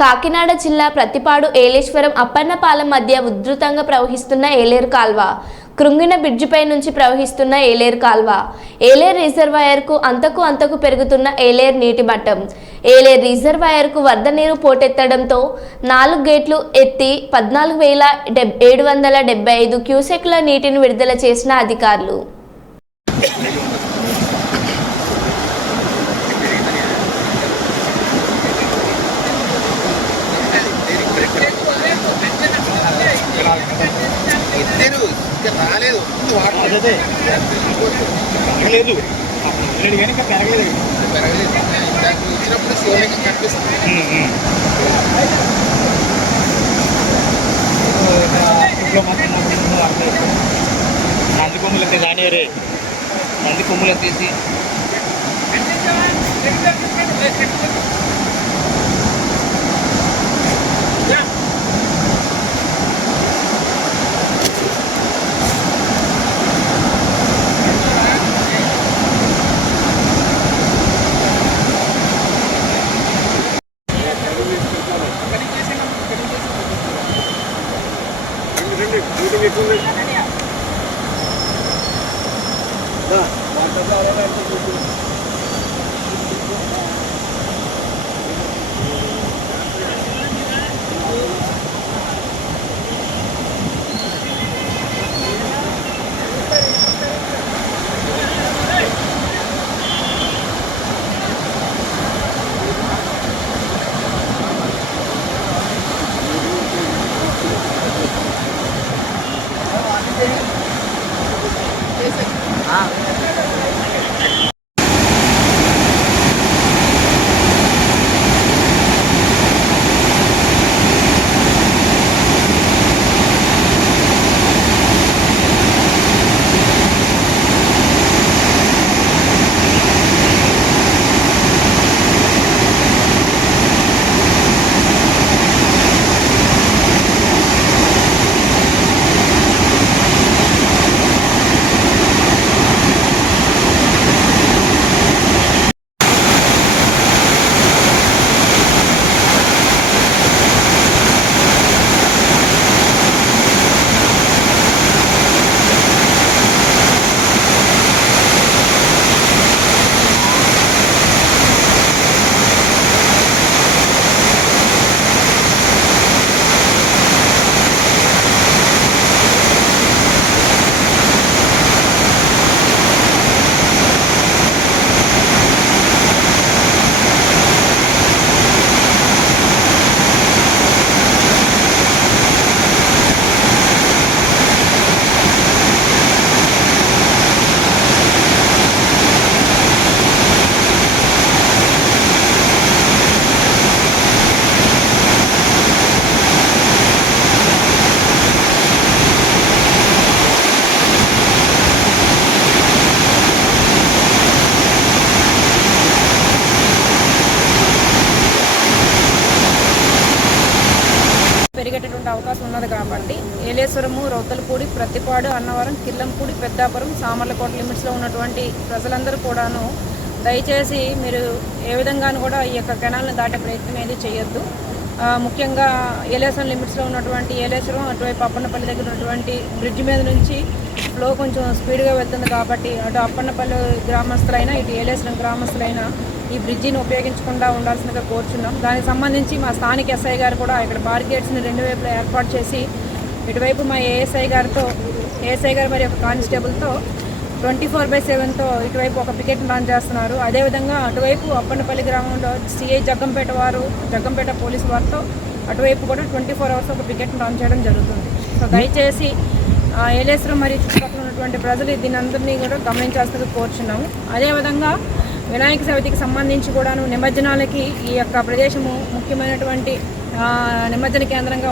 కాకినాడ జిల్లా ప్రతిపాడు ఏలేశ్వరం అప్పన్నపాలెం మధ్య ఉధృతంగా ప్రవహిస్తున్న ఏలేరు కాల్వ. కృంగిన బ్రిడ్జిపై నుంచి ప్రవహిస్తున్న ఏలేరు కాల్వ. ఏలేరు రిజర్వాయర్కు అంతకు అంతకు పెరుగుతున్న ఏలేరు నీటి మట్టం. ఏలేరు రిజర్వాయర్కు వరద నీరు పోటెత్తడంతో నాలుగు గేట్లు ఎత్తి పద్నాలుగు వేల డెబ్ ఏడు వందల డెబ్బై ఐదు క్యూసెక్ల నీటిని విడుదల చేసిన అధికారులు. ఇద్దరు ఇంకా రాలేదు. పెరగలేదు. పెరగలేదు. ఇందాక వచ్చినప్పుడు శివలింగం కనిపిస్తుంది. మంది కొమ్ములు అయితే దానివరే మంది కొమ్ములు తీసి വാട്ടർ അവിടെ അടുത്ത് ఉన్నది కాబట్టి ఏలేశ్వరము రౌతలపూడి ప్రతిపాడు అన్నవరం కిల్లంపూడి పెద్దాపురం సామర్లకోట లిమిట్స్లో ఉన్నటువంటి ప్రజలందరూ కూడాను దయచేసి మీరు ఏ విధంగానూ కూడా ఈ యొక్క కెనాల్ని దాటే ప్రయత్నం ఏది చేయొద్దు. ముఖ్యంగా ఏలేశ్వరం లిమిట్స్లో ఉన్నటువంటి ఏలేశ్వరం అటువైపు అప్పన్నపల్లి దగ్గర ఉన్నటువంటి బ్రిడ్జ్ మీద నుంచి ఫ్లో కొంచెం స్పీడ్గా వెళ్తుంది కాబట్టి అటు అప్పన్నపల్లి గ్రామస్తులైనా ఇటు ఏలేశ్వరం గ్రామస్తులైనా ఈ బ్రిడ్జిని ఉపయోగించకుండా ఉండాల్సిందిగా కోరుచున్నాం. దానికి సంబంధించి మా స్థానిక ఎస్ఐ గారు కూడా ఇక్కడ బారికేడ్స్ని రెండు వైపులా ఏర్పాటు చేసి ఇటువైపు మా ఏఎస్ఐ గారితో ఏఎస్ఐ గారు మరి ఒక కానిస్టేబుల్తో ట్వంటీ ఫోర్ బై సెవెన్తో ఇటువైపు ఒక పికెట్ లాంచ్ చేస్తున్నారు. అదేవిధంగా అటువైపు అప్పన్నపల్లి గ్రామంలో సిఐ జగ్గంపేట వారు జగ్గంపేట పోలీసు వారితో అటువైపు కూడా ట్వంటీ ఫోర్ అవర్స్ ఒక పికెట్ లాంచ్ చేయడం జరుగుతుంది. సో దయచేసి ఏలేశ్వరం మరియు చుట్టుపక్కల ఉన్నటువంటి ప్రజలు దీని అందరినీ కూడా గమనించాల్సిందిగా కోరుచున్నాము. అదేవిధంగా వినాయక చవితికి సంబంధించి కూడాను నిమజ్జనాలకి ఈ యొక్క ప్రదేశము ముఖ్యమైనటువంటి ఆ, నిమజ్జన కేంద్రంగా